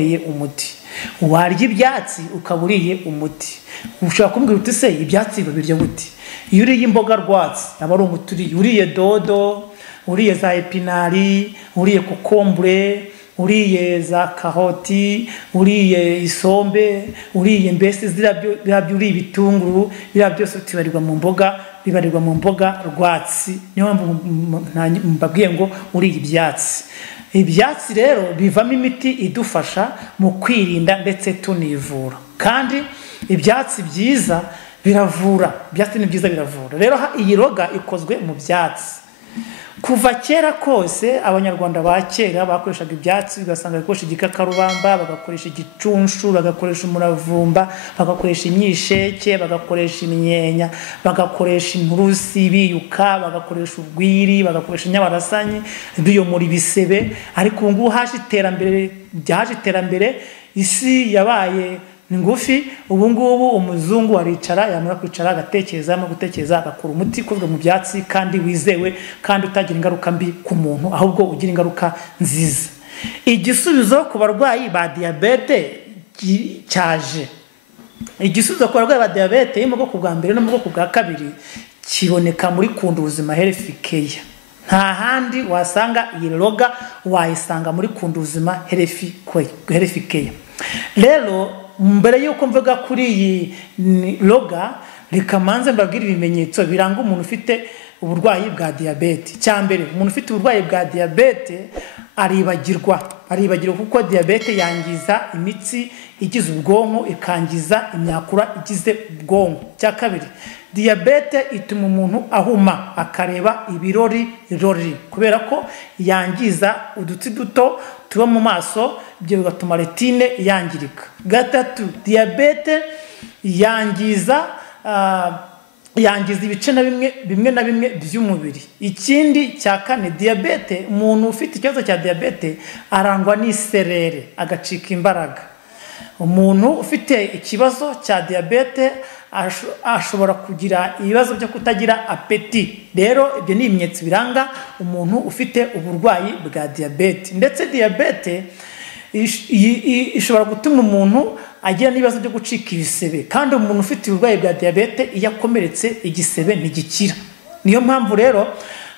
umuti warya ibyatsi ukaburiye umuti ushaka kumbwira uti se ibyatsi babirya gute iyo uriye imboga rwatsi aba ari umuti uriye dodo uriye za epinari uriye kokombure uriye za karoti uriye isombe uriye mbese zirabyo uriye ibitunguru byose tibarirwa mu mboga rwatsi niyo mpamvu mbabwiye ngo uriye ibyatsi. Ibyatsi rero bivamo imiti idufasha mu kwirinda ndetse tunivura kandi ibyatsi byiza biravura ibyatsi ni byiza biravura. Rero iyi roga ikozwe mu byatsi kuva kera kose abanyarwanda ba kera bakoreshaga ibyatsi ugasanga bakoresha igikakarubamba bagakoresha igicunshu bagakoresha umuravumba bagakoresha imyisheke bagakoresha imyenya bagakoresha inturusi biyuka bagakoresha urwiri bagakoresha nyabarasanyi biyo muri bisebe. Ariko ubu haje iterambere isi yabaye ngufi ubu ngubu umuzungu aricara yamara kwicara agatekereza no gutekereza agakora umuti ukozwe mu byatsi kandi wizewe kandi utagira ingaruka mbi ku muntu ahubwo ugira ingaruka nziza. Igisubizo ku barwayi ba diabete cyaje. Igisubizo ku barwayi ba diabete yo mu bwoko bwa mbere no mu bwoko bwa kabiri kiboneka muri Kunda Ubuzima Health Care. Nta handi wasanga iyi roga wayisanga muri Kunda Ubuzima Health Care. Rero mbere yuko mvuga kuri iyi roga rikamanze mbabwira ibimenyetso biranga umuntu ufite uburwayi bwa diabete. Cyambere umuntu ufite uburwayi bwa diabete aribagirwa kuko diabete yangiza imitsi igize ubwonko ikangiza imyakura igize ubwonko. Cya kabiri diabete ituma umuntu ahuma akareba ibirori kubera ko yangiza udutsi duto tuba mu maso byo bigatuma retine yangirika. Gatatu diabete yangiza ibice bimwe na bimwe by'umubiri. Ikindi cya kane diabete umuntu ufite ikibazo cya diabete arangwa n'iserere agacika imbaraga. Umuntu ufite ikibazo cya diabete ashobora kugira ibibazo byo kutagira apeti. Rero ibyo ni ibimenyetso biranga umuntu ufite uburwayi bwa diabete. Ndetse diabete ishobora gutuma umuntu agira n'ibibazo byo gucika ibisebe kandi umuntu ufite uburwayi bwa diabete iyo akomeretse igisebe ntigikira. Niyo mpamvu rero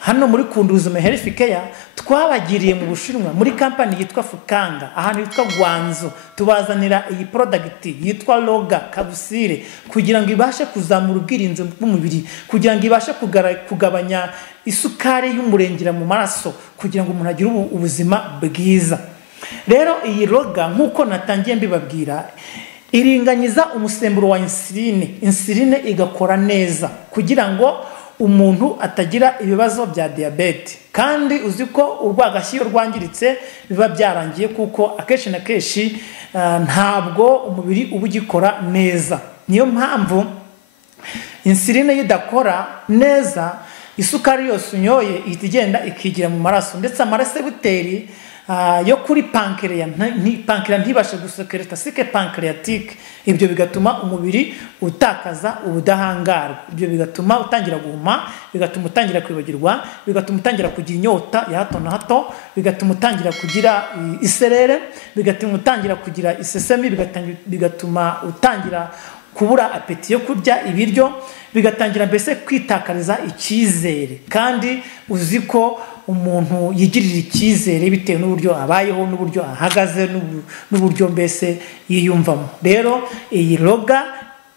hano muri Kunda Ubuzima Health Care twabagiriye mu Bushinwa muri company yitwa Fukanga ahantu yitwa Gwanzo tubazanira iyi product yitwa roga kabusire kugira ngo ibashe kuzamura ubwirinzi bw'umubiri kugira ngo ibashe kugabanya isukari y'umurengera mu maraso kugira ngo umuntu agire ubuzima bwiza. Rero iyi roga nkuko natangiye mbibabwira iringanyiza umusemburo wa insuline igakora neza kugira ngo umuntu atagira ibibazo bya diabete. Kandi uziko urwagashyiyo rwangiritse biba byarangiye kuko akenshi na kenshi ntabwo umubiri uba ugikora neza. Niyo mpamvu insuline yidakora neza isukari yose unyoye ihita igenda ikigira mu maraso ndetse amaresebuteri yo kuri pancreas ntibashe gusekreta sike pancreatique. Ibyo bigatuma umubiri utakaza ubudahangarwa. Ibyo bigatuma utangira guhuma, bigatuma utangira kwibagirwa, bigatuma utangira kugira inyota ya hato na hato, bigatuma utangira kugira iserere, bigatuma utangira kugira isesemi, bigatuma utangira kubura apeti yo kurya ibiryo, bigatangira mbese kwitakariza icyizere. Kandi uziko umuntu yigirira icyizere bitewe n'uburyo abayeho n'uburyo ahagaze n'uburyo mbese yiyumvamo. Rero iyi roga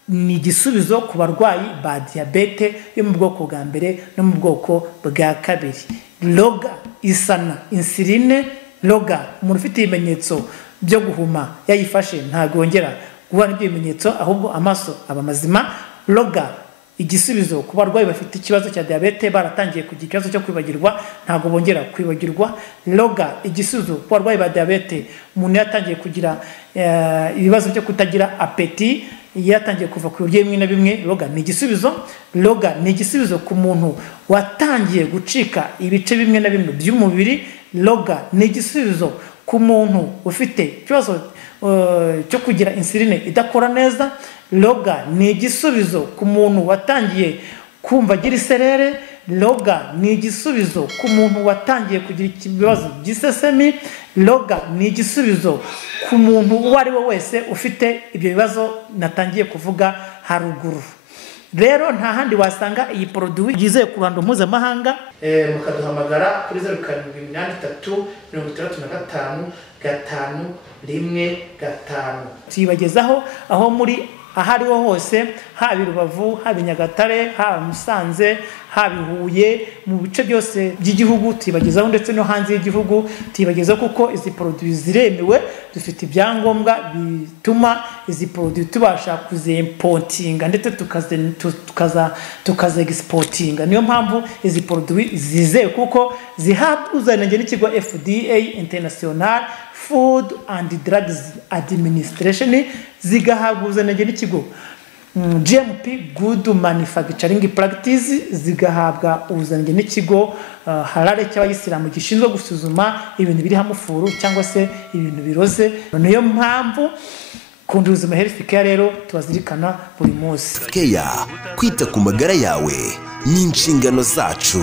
ni igisubizo ku barwayi ba diabete yo mu bwoko bwa mbere no mu bwoko bwa kabiri. Roga isana insuline. Roga umuntu ufite ibimenyetso byo guhuma yayifashe ntabwo yongera guhura n'ibyo bimenyetso ahubwo amaso aba mazima. Roga igisubizo ku barwayi bafite ikibazo cya diabete baratangiye kugira ikibazo cyo kwibagirwa ntabwo bongera kwibagirwa. Roga igisubizo ku barwayi ba diabete umuntu yatangiye kugira ibibazo byo kutagira apeti yatangiye kuva ku buryo bimwe na bimwe. Roga ni igisubizo. Roga ni igisubizo ku muntu watangiye gucika ibice bimwe na bimwe by'umubiri. Roga ni igisubizo ku muntu ufite ikibazo cyo kugira insuline idakora neza. Roga ni igisubizo ku muntu watangiye kumva agira iserere. Loga ni igisubizo ku muntu watangiye kugira ibibazo by'isesemi. Loga ni igisubizo ku muntu uwo ari we wese ufite ibyo bibazo natangiye kuvuga haruguru. Rero nta handi wasanga iyi produit yizewe ku ruhando mpuzamahanga. Mukaduhamagara kuri 0783655115 tuyibagezaho aho muri ahariho hose, haba Rubavu, haba Nyagatare, haba Musanze, haba Huye, mu bice byose by'igihugu tuyibagezaho, ndetse no hanze y'igihugu tuyibagezaho, kuko izi produit ziremewe, dufite ibyangombwa bituma izi produit tubasha kuzimportinga ndetse tukaza exportinga. Niyo mpamvu izi produit zizewe kuko zihabwa ubuziranenge n'ikigo FDA International Food and Drugs Administration, zigahabwa ubuziranenge n'ikigo GMP Good Manufacturing Practice, zigahabwa ubuziranenge n'ikigo harare cy'abayisilamu gishinzwe gusuzuma ibintu biri hamufuru cyangwa se ibintu biroze. Niyo mpamvu kundi ubuzima health care rero tubazirikana buri munsi. Care, kwita ku magara yawe ni inshingano zacu.